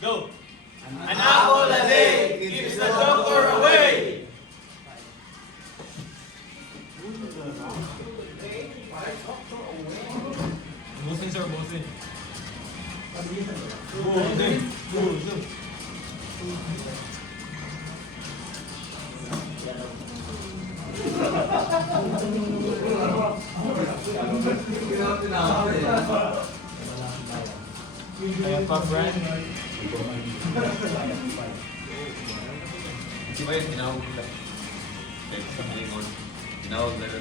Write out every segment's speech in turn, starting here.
Go! An apple a day keeps the doctor away! Busin sir, busin. Busin. Ayan pa, Brad. Hindi ba yung tinawag nila? Tinawag nila.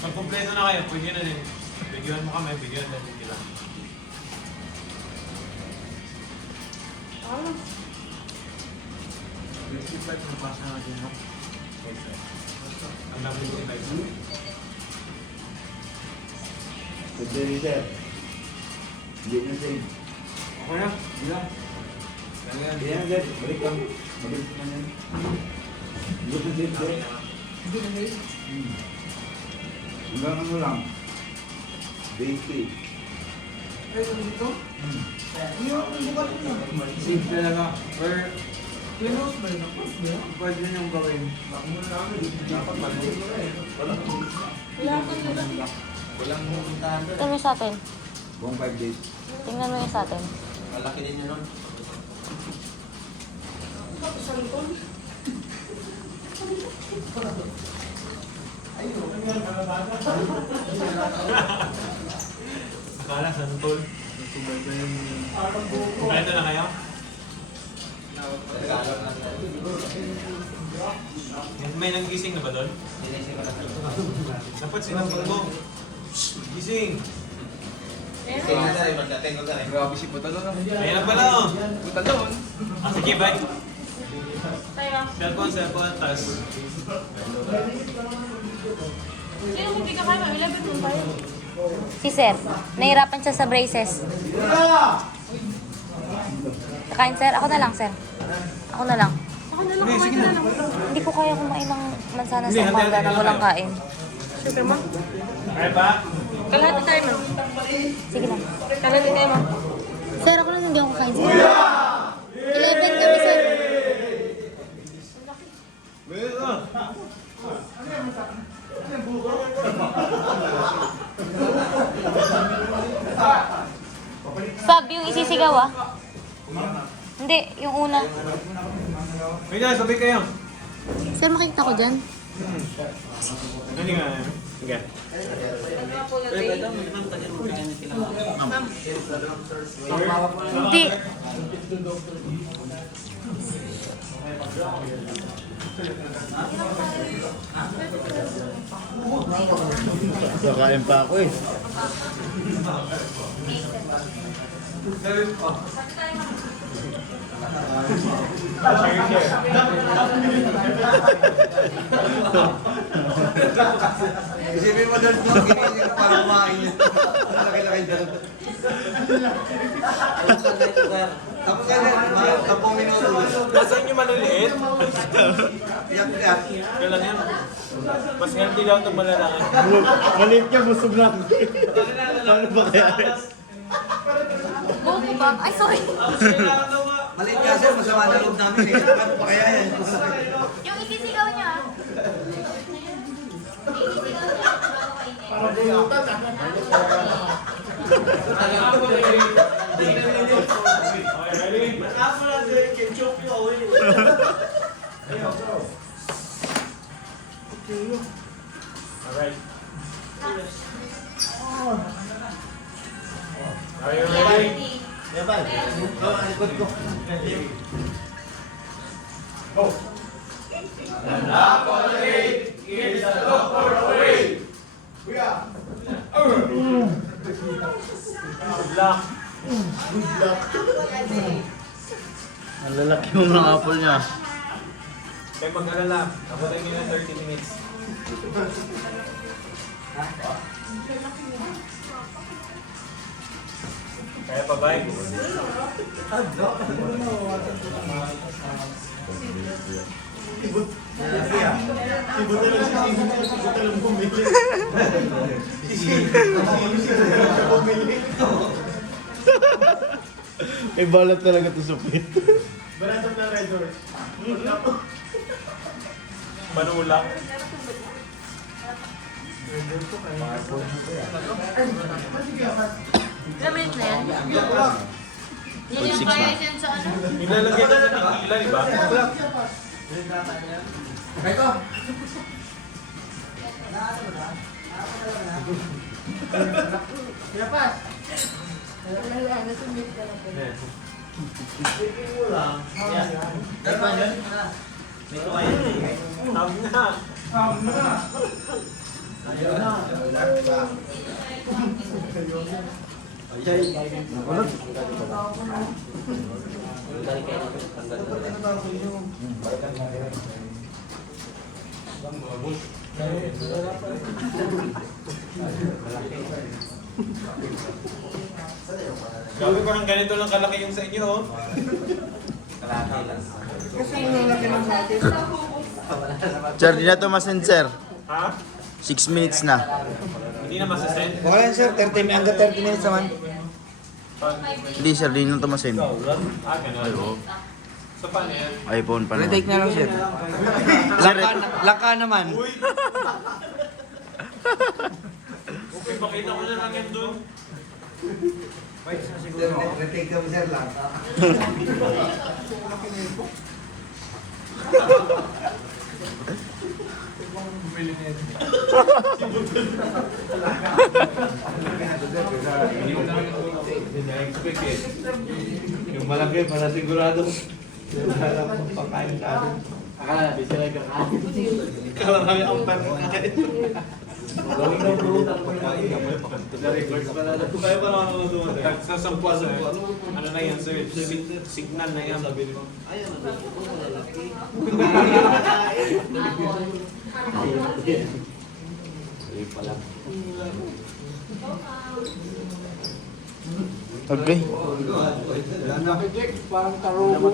Pag kumpleto na kayo, pwede na din. Bigyan mo kami, bigyan na din nila. Ang dami ko tayo. Pwede rin, sir. Hindi na, sir. Okay na? Ilan? Ganyan. Ilan, sir. Balik lang. Balik na yan. Hindi na, sir, sir. Hanggang ano lang. Basic. Simple na lang. Or, pwede niyong gawin. Dapat mali. Walang pupuntahan doon. Tingnan mo sa atin. Buong 5 days. Tingnan mo yung sa atin. Malaki din yun nun. Akala, santol. Kumpleto na kayo? May nanggising na ba doon? Dapat sinampal mo. Gising! Grabe si Puta doon. Ayan na pala oh. Puta doon. Ah, sige, bye. Tayo. Cellphone, tas. Sino mo ka kayo? 11 mo tayo. Si Sir. Nahirapan siya sa braces. Kakain, Sir? Ako na lang, Sir. Ako na lang. Ako na lang, kumain ka na lang. Hindi ko kaya kumain ng mansanas Hindi, sa umaga hati-hati na lang walang tayo. kain. Siyempre, ma. Kaya ba? Kalahati tayo, ma. Sige lang. Kalahati tayo, ma. Sir, ako na hindi ako kain. 11 kami, Sir. Sab, yung isisigaw ah. Hindi, yung una. Wait na, sabay kayo. Sir, makikita ko dyan. Ano nga? Sige. Hindi. Kakain pa ako eh. Isipin mo doon yung ginising ko para kumain yun. Laki-laki doon. Tapos yan, 10 minuto. Nasaan yung maliliit? Iyak-iyak. Kailan yan? Mas healthy daw itong malalaki. Maliit ka, busog lang. Paano ba kaya? Buko ba? Ay, sorry. Maliit nga sir, masama na loob namin. Kailangan pa kaya yan. Yung isisigaw niya ah. Alright. Are you ready? Go! An apple a day keeps the doctor away. Good luck. Ang lalaki yung mga apple niya. Kaya mag-alala. Abutin nyo ng 30 minutes. Kaya pa ba? May balat talaga to sa pit. Baratong na red horse. Manulak. Ilang minutes na yan? Yun yung kaya yan sa ano? Ilalagay na ng ila, di ba? Sabi ko ng ganito lang kalaki yung sa inyo, oh. Sir, di na to masend, sir. Ha? 6 minutes na. Hindi na masasend? Okay lang sir, 30 hanggang 30 minutes naman. Hindi, sir, di na to masend. Ah, ganun. So, paano yan? iPhone pa naman. Retake na lang sir. Sir, Laka naman. Uy! Okay, pakita ko na lang yan dun. Retake na sir lang. Hindi na-expect eh. Yung malaki, para sigurado. Wala pang pangkain sa atin. Akala, di sila kakain. Akala kami ang pangkain. Gawin ng brutal ko yung records pala. Kaya pa naman ako doon. Sasampuan na yun. Ano na yan, sir? Signal na yan. Sabi nito. Ayan, malalaki. Ayun pala. Okay. Parang karobo.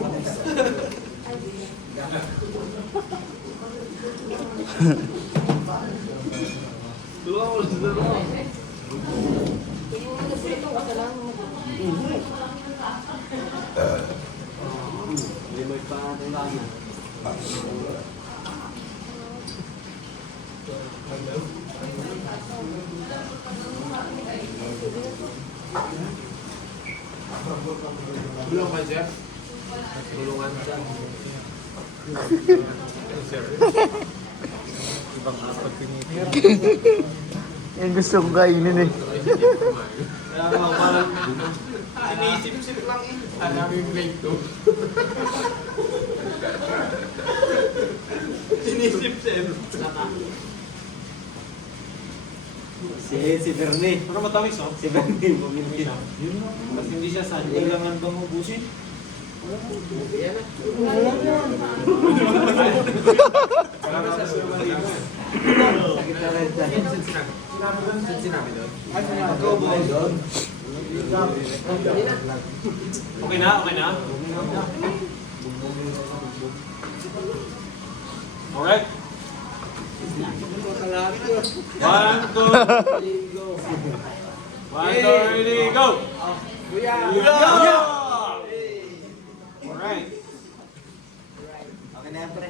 Tulong ka, Jeff? Tulungan siya. Ibang apat pinipira. Yan gusto kong kainin eh. Kaya nga, parang sinisip-sip lang eh. Alam yung grade 2. Sinisip-sip. Si Bernie. Pero matamis, oh. Si Bernie, bumili. Kasi hindi siya sanay. Kailangan bang ubusin? Wala sa sumali mo eh. Sakit na rin dyan. Sinabi doon? Ikaw ba doon? Okay na, okay na. Alright. 1, 2, 1, 2, ready, go! Go! Alright. Okay na yan, pre.